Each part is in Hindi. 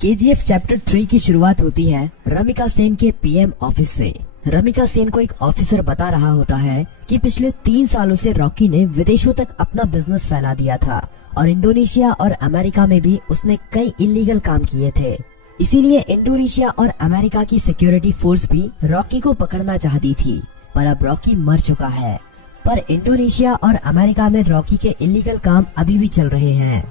केजीएफ चैप्टर 3 की शुरुआत होती है रमिका सेन के पीएम ऑफिस से। रमिका सेन को एक ऑफिसर बता रहा होता है कि पिछले 3 सालों से रॉकी ने विदेशों तक अपना बिजनेस फैला दिया था और इंडोनेशिया और अमेरिका में भी उसने कई इलीगल काम किए थे। इसीलिए इंडोनेशिया और अमेरिका की सिक्योरिटी फोर्स भी रॉकी को पकड़ना चाहती थी, पर अब रॉकी मर चुका है। पर इंडोनेशिया और अमेरिका में रॉकी के इलीगल काम अभी भी चल रहे हैं।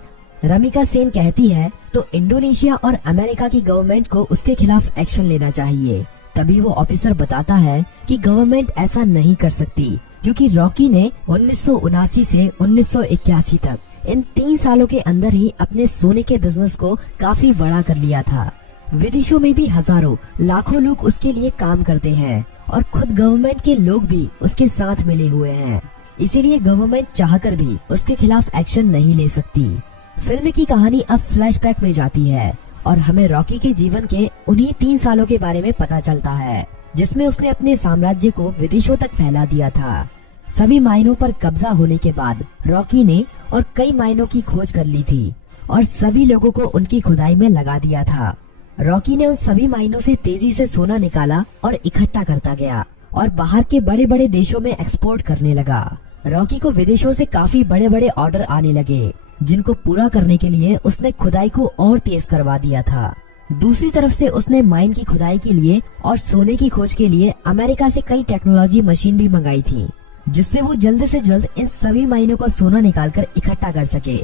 रमिका सेन कहती है तो इंडोनेशिया और अमेरिका की गवर्नमेंट को उसके खिलाफ एक्शन लेना चाहिए। तभी वो ऑफिसर बताता है कि गवर्नमेंट ऐसा नहीं कर सकती, क्योंकि रॉकी ने 1979 से 1981 तक इन 3 सालों के अंदर ही अपने सोने के बिजनेस को काफी बड़ा कर लिया था। विदेशों में भी हजारों लाखों लोग उसके लिए काम करते हैं और खुद गवर्नमेंट के लोग भी उसके साथ मिले हुए हैं। इसीलिए गवर्नमेंट चाहकर भी उसके खिलाफ एक्शन नहीं ले सकती। फिल्म की कहानी अब फ्लैशबैक में जाती है और हमें रॉकी के जीवन के उन्हीं 3 सालों के बारे में पता चलता है, जिसमें उसने अपने साम्राज्य को विदेशों तक फैला दिया था। सभी माइनों पर कब्जा होने के बाद रॉकी ने और कई माइनों की खोज कर ली थी और सभी लोगों को उनकी खुदाई में लगा दिया था। रॉकी ने उन सभी माइनों से तेजी से सोना निकाला और इकट्ठा करता गया और बाहर के बड़े बड़े देशों में एक्सपोर्ट करने लगा। रॉकी को विदेशों से काफी बड़े बड़े ऑर्डर आने लगे, जिनको पूरा करने के लिए उसने खुदाई को और तेज करवा दिया था। दूसरी तरफ से उसने माइन की खुदाई के लिए और सोने की खोज के लिए अमेरिका से कई टेक्नोलॉजी मशीन भी मंगाई थी, जिससे वो जल्द से जल्द इन सभी माइनों का सोना निकालकर इकट्ठा कर सके।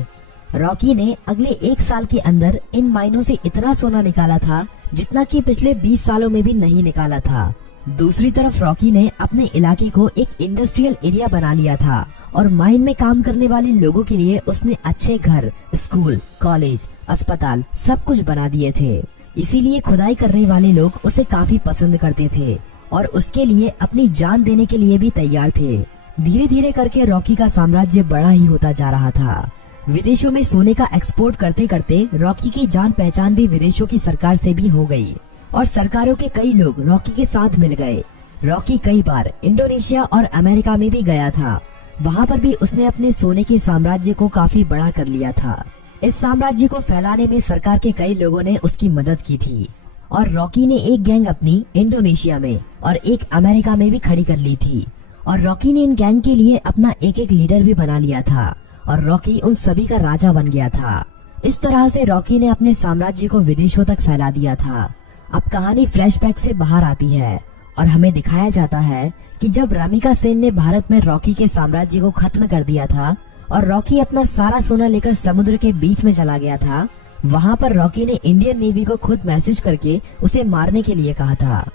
रॉकी ने अगले 1 साल के अंदर इन माइनों से इतना सोना निकाला था जितना कि पिछले 20 सालों में भी नहीं निकाला था। दूसरी तरफ रॉकी ने अपने इलाके को एक इंडस्ट्रियल एरिया बना लिया था और माइन में काम करने वाले लोगों के लिए उसने अच्छे घर, स्कूल, कॉलेज, अस्पताल सब कुछ बना दिए थे। इसीलिए खुदाई करने वाले लोग उसे काफी पसंद करते थे और उसके लिए अपनी जान देने के लिए भी तैयार थे। धीरे धीरे करके रॉकी का साम्राज्य बड़ा ही होता जा रहा था। विदेशों में सोने का एक्सपोर्ट करते करते रॉकी की जान पहचान भी विदेशों की सरकार से भी हो गई और सरकारों के कई लोग रॉकी के साथ मिल गए। रॉकी कई बार इंडोनेशिया और अमेरिका में भी गया था। वहाँ पर भी उसने अपने सोने के साम्राज्य को काफी बड़ा कर लिया था। इस साम्राज्य को फैलाने में सरकार के कई लोगों ने उसकी मदद की थी और रॉकी ने एक गैंग अपनी इंडोनेशिया में और एक अमेरिका में भी खड़ी कर ली थी और रॉकी ने इन गैंग के लिए अपना एक एक लीडर भी बना लिया था और रॉकी उन सभी का राजा बन गया था। इस तरह से रॉकी ने अपने साम्राज्य को विदेशों तक फैला दिया था। अब कहानी फ्लैशबैक से बाहर आती है और हमें दिखाया जाता है कि जब रमिका सेन ने भारत में रॉकी के साम्राज्य को खत्म कर दिया था और रॉकी अपना सारा सोना लेकर समुद्र के बीच में चला गया था, वहाँ पर रॉकी ने इंडियन नेवी को खुद मैसेज करके उसे मारने के लिए कहा था।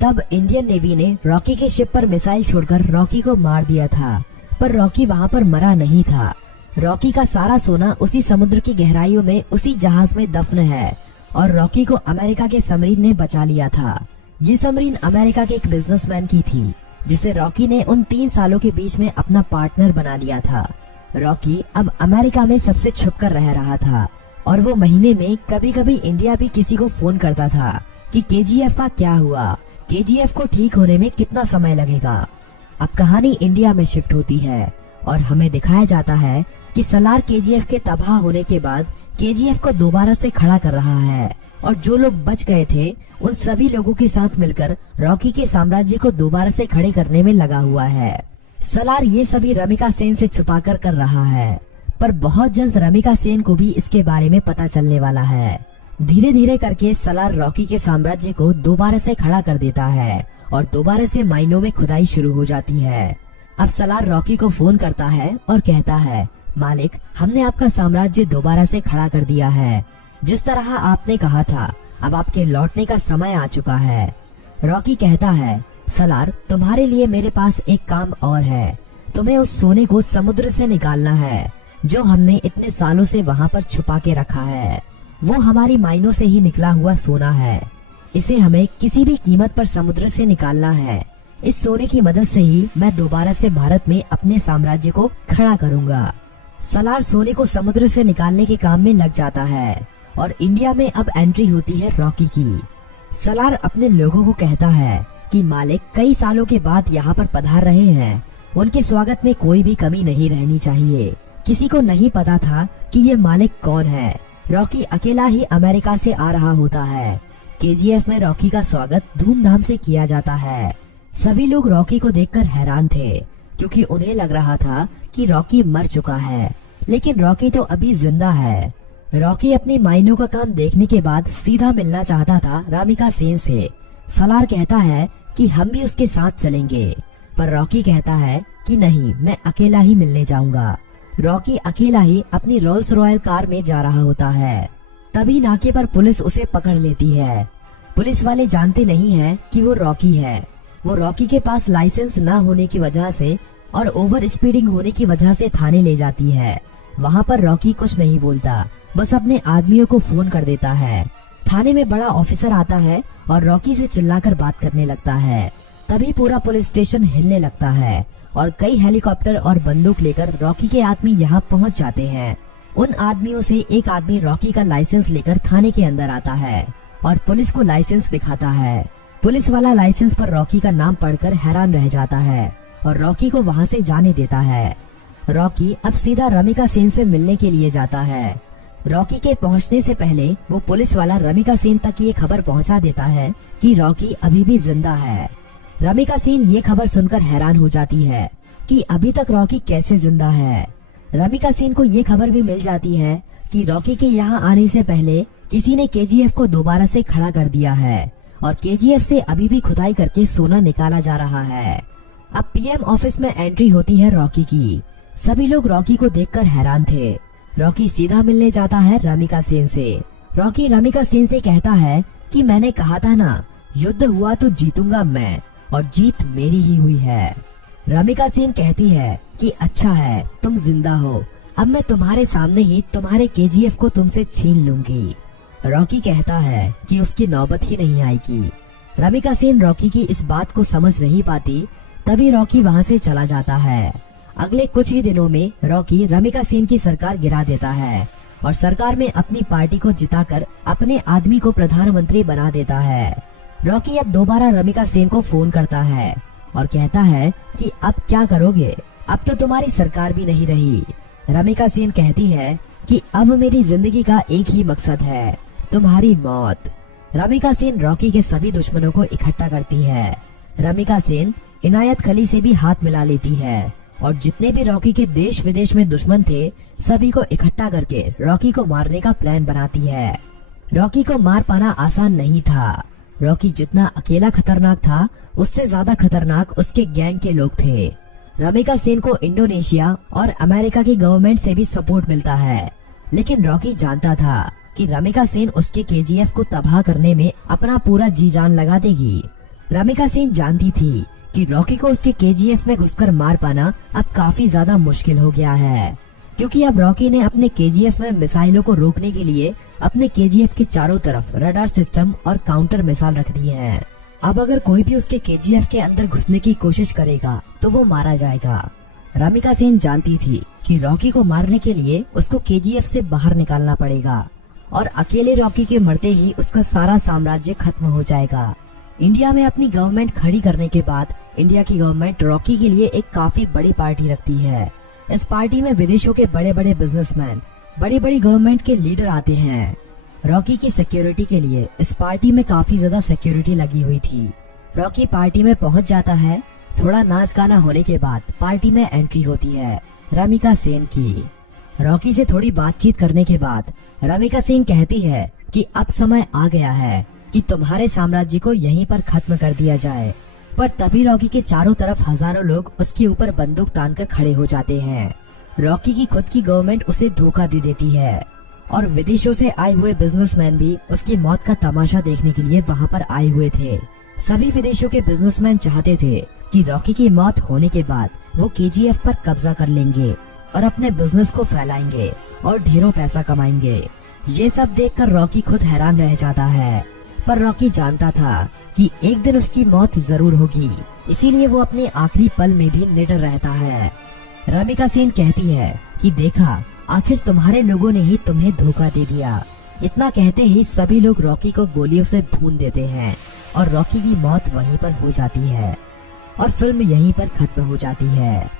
तब इंडियन नेवी ने रॉकी के शिप पर मिसाइल छोड़कर रॉकी को मार दिया था, पर रॉकी वहाँ पर मरा नहीं था। रॉकी का सारा सोना उसी समुद्र की गहराइयों में उसी जहाज में दफन है और रॉकी को अमेरिका के सबमरीन ने बचा लिया था। ये सबमरीन अमेरिका के एक बिजनेसमैन की थी, जिसे रॉकी ने उन 3 सालों के बीच में अपना पार्टनर बना लिया था। रॉकी अब अमेरिका में सबसे छुपकर रह रहा था और वो महीने में कभी कभी इंडिया भी किसी को फोन करता था कि केजीएफ का क्या हुआ, केजीएफ को ठीक होने में कितना समय लगेगा। अब कहानी इंडिया में शिफ्ट होती है और हमें दिखाया जाता है कि सलार केजीएफ के तबाह होने के बाद केजीएफ को दोबारा से खड़ा कर रहा है और जो लोग बच गए थे उन सभी लोगों के साथ मिलकर रॉकी के साम्राज्य को दोबारा से खड़े करने में लगा हुआ है। सलार ये सभी रमिका सेन से छुपाकर कर रहा है, पर बहुत जल्द रमिका सेन को भी इसके बारे में पता चलने वाला है। धीरे धीरे करके सलार रॉकी के साम्राज्य को दोबारा से खड़ा कर देता है और दोबारा से माइनों में खुदाई शुरू हो जाती है। अब सलार रॉकी को फोन करता है और कहता है, मालिक, हमने आपका साम्राज्य दोबारा से खड़ा कर दिया है। जिस तरह आपने कहा था, अब आपके लौटने का समय आ चुका है। रॉकी कहता है, सलार, तुम्हारे लिए मेरे पास एक काम और है। तुम्हें उस सोने को समुद्र से निकालना है जो हमने इतने सालों से वहाँ पर छुपा के रखा है। वो हमारी माइनों से ही निकला हुआ सोना है। इसे हमें किसी भी कीमत पर समुद्र से निकालना है। इस सोने की मदद से ही मैं दोबारा से भारत में अपने साम्राज्य को खड़ा करूँगा। सलार सोने को समुद्र से निकालने के काम में लग जाता है और इंडिया में अब एंट्री होती है रॉकी की। सलार अपने लोगों को कहता है कि मालिक कई सालों के बाद यहाँ पर पधार रहे हैं, उनके स्वागत में कोई भी कमी नहीं रहनी चाहिए। किसी को नहीं पता था कि ये मालिक कौन है, रॉकी अकेला ही अमेरिका से आ रहा होता है। केजीएफ में रॉकी का स्वागत धूमधाम से किया जाता है। सभी लोग रॉकी को देखकर हैरान थे, क्योंकि उन्हें लग रहा था कि रॉकी मर चुका है, लेकिन रॉकी तो अभी जिंदा है। रॉकी अपने मायनों का काम देखने के बाद सीधा मिलना चाहता था रामिका सेन से। सलार कहता है कि हम भी उसके साथ चलेंगे, पर रॉकी कहता है कि नहीं, मैं अकेला ही मिलने जाऊंगा। रॉकी अकेला ही अपनी रोल्स रॉयल कार में जा रहा होता है। तभी नाके पर पुलिस उसे पकड़ लेती है। पुलिस वाले जानते नहीं हैं कि वो रॉकी है। वो रॉकी के पास लाइसेंस न होने की वजह से और ओवर स्पीडिंग होने की वजह से थाने ले जाती है। वहाँ पर रॉकी कुछ नहीं बोलता, बस अपने आदमियों को फोन कर देता है। थाने में बड़ा ऑफिसर आता है और रॉकी से चिल्लाकर बात करने लगता है। तभी पूरा पुलिस स्टेशन हिलने लगता है और कई हेलीकॉप्टर और बंदूक लेकर रॉकी के आदमी यहाँ पहुँच जाते हैं। उन आदमियों से एक आदमी रॉकी का लाइसेंस लेकर थाने के अंदर आता है और पुलिस को लाइसेंस दिखाता है। पुलिस वाला लाइसेंस पर रॉकी का नाम पढ़कर हैरान रह जाता है और रॉकी को वहाँ से जाने देता है। रॉकी अब सीधा रमिका सेन से मिलने के लिए जाता है। रॉकी के पहुँचने से पहले वो पुलिस वाला रमिका सेन तक ये खबर पहुँचा देता है कि रॉकी अभी भी जिंदा है। रमिका सेन ये खबर सुनकर हैरान हो जाती है कि अभी तक रॉकी कैसे जिंदा है। रमिका सेन को ये खबर भी मिल जाती है कि रॉकी के यहाँ आने से पहले किसी ने केजीएफ को दोबारा से खड़ा कर दिया है और केजीएफ से अभी भी खुदाई करके सोना निकाला जा रहा है। अब पीएम ऑफिस में एंट्री होती है रॉकी की। सभी लोग रॉकी को देखकर हैरान थे। रॉकी सीधा मिलने जाता है रमिका सेन से। रॉकी रमिका सेन से कहता है कि मैंने कहा था ना, युद्ध हुआ तो जीतूंगा मैं, और जीत मेरी ही हुई है। रमिका सेन कहती है कि अच्छा है, तुम जिंदा हो, अब मैं तुम्हारे सामने ही तुम्हारे केजीएफ को तुमसे छीन लूंगी। रॉकी कहता है कि उसकी नौबत ही नहीं आएगी। रमिका सेन रॉकी की इस बात को समझ नहीं पाती। तभी रॉकी वहाँ से चला जाता है। अगले कुछ ही दिनों में रॉकी रमिका सेन की सरकार गिरा देता है और सरकार में अपनी पार्टी को जिताकर अपने आदमी को प्रधानमंत्री बना देता है। रॉकी अब दोबारा रमिका सेन को फोन करता है और कहता है कि अब क्या करोगे, अब तो तुम्हारी सरकार भी नहीं रही। रमिका सेन कहती है कि अब मेरी जिंदगी का एक ही मकसद है, तुम्हारी मौत। रमिका सेन रॉकी के सभी दुश्मनों को इकट्ठा करती है। रमिका सेन इनायत खली से भी हाथ मिला लेती है और जितने भी रॉकी के देश विदेश में दुश्मन थे, सभी को इकट्ठा करके रॉकी को मारने का प्लान बनाती है। रॉकी को मार पाना आसान नहीं था। रॉकी जितना अकेला खतरनाक था, उससे ज्यादा खतरनाक उसके गैंग के लोग थे। रमिका सेन को इंडोनेशिया और अमेरिका की गवर्नमेंट से भी सपोर्ट मिलता है, लेकिन रॉकी जानता था कि रमिका सेन उसके केजीएफ को तबाह करने में अपना पूरा जी जान लगा देगी। रमिका सेन जानती थी कि रॉकी को उसके केजीएफ में घुसकर मार पाना अब काफी ज्यादा मुश्किल हो गया है, क्योंकि अब रॉकी ने अपने केजीएफ में मिसाइलों को रोकने के लिए अपने केजीएफ के चारों तरफ रडार सिस्टम और काउंटर मिसाइल रख दिए हैं। अब अगर कोई भी उसके केजीएफ के अंदर घुसने की कोशिश करेगा तो वो मारा जाएगा। रमिका सेन जानती थी कि रॉकी को मारने के लिए उसको केजीएफ से बाहर निकालना पड़ेगा और अकेले रॉकी के मरते ही उसका सारा साम्राज्य खत्म हो जाएगा। इंडिया में अपनी गवर्नमेंट खड़ी करने के बाद इंडिया की गवर्नमेंट रॉकी के लिए एक काफी बड़ी पार्टी रखती है। इस पार्टी में विदेशों के बड़े बड़े बिजनेसमैन, बड़ी बड़ी गवर्नमेंट के लीडर आते हैं। रॉकी की सिक्योरिटी के लिए इस पार्टी में काफी ज्यादा सिक्योरिटी लगी हुई थी। रॉकी पार्टी में पहुंच जाता है। थोड़ा नाच गाना होने के बाद पार्टी में एंट्री होती है रमिका सेन की। रॉकी से थोड़ी बातचीत करने के बाद रमिका सेन कहती है कि अब समय आ गया है कि तुम्हारे साम्राज्य को यहीं पर खत्म कर दिया जाए। पर तभी रॉकी के चारों तरफ हजारों लोग उसके ऊपर बंदूक तानकर खड़े हो जाते हैं। रॉकी की खुद की गवर्नमेंट उसे धोखा दे देती है और विदेशों से आए हुए बिजनेसमैन भी उसकी मौत का तमाशा देखने के लिए वहाँ पर आए हुए थे। सभी विदेशों के बिजनेसमैन चाहते थे कि रॉकी की मौत होने के बाद वो केजीएफ पर कब्जा कर लेंगे और अपने बिजनेस को फैलाएंगे और ढेरों पैसा कमाएंगे। ये सब देखकर रॉकी खुद हैरान रह जाता है, पर रॉकी जानता था कि एक दिन उसकी मौत जरूर होगी, इसीलिए वो अपने आखिरी पल में भी निडर रहता है। रमिका सेन कहती है कि देखा, आखिर तुम्हारे लोगों ने ही तुम्हें धोखा दे दिया। इतना कहते ही सभी लोग रॉकी को गोलियों से भून देते हैं और रॉकी की मौत वहीं पर हो जाती है और फिल्म यहीं पर खत्म हो जाती है।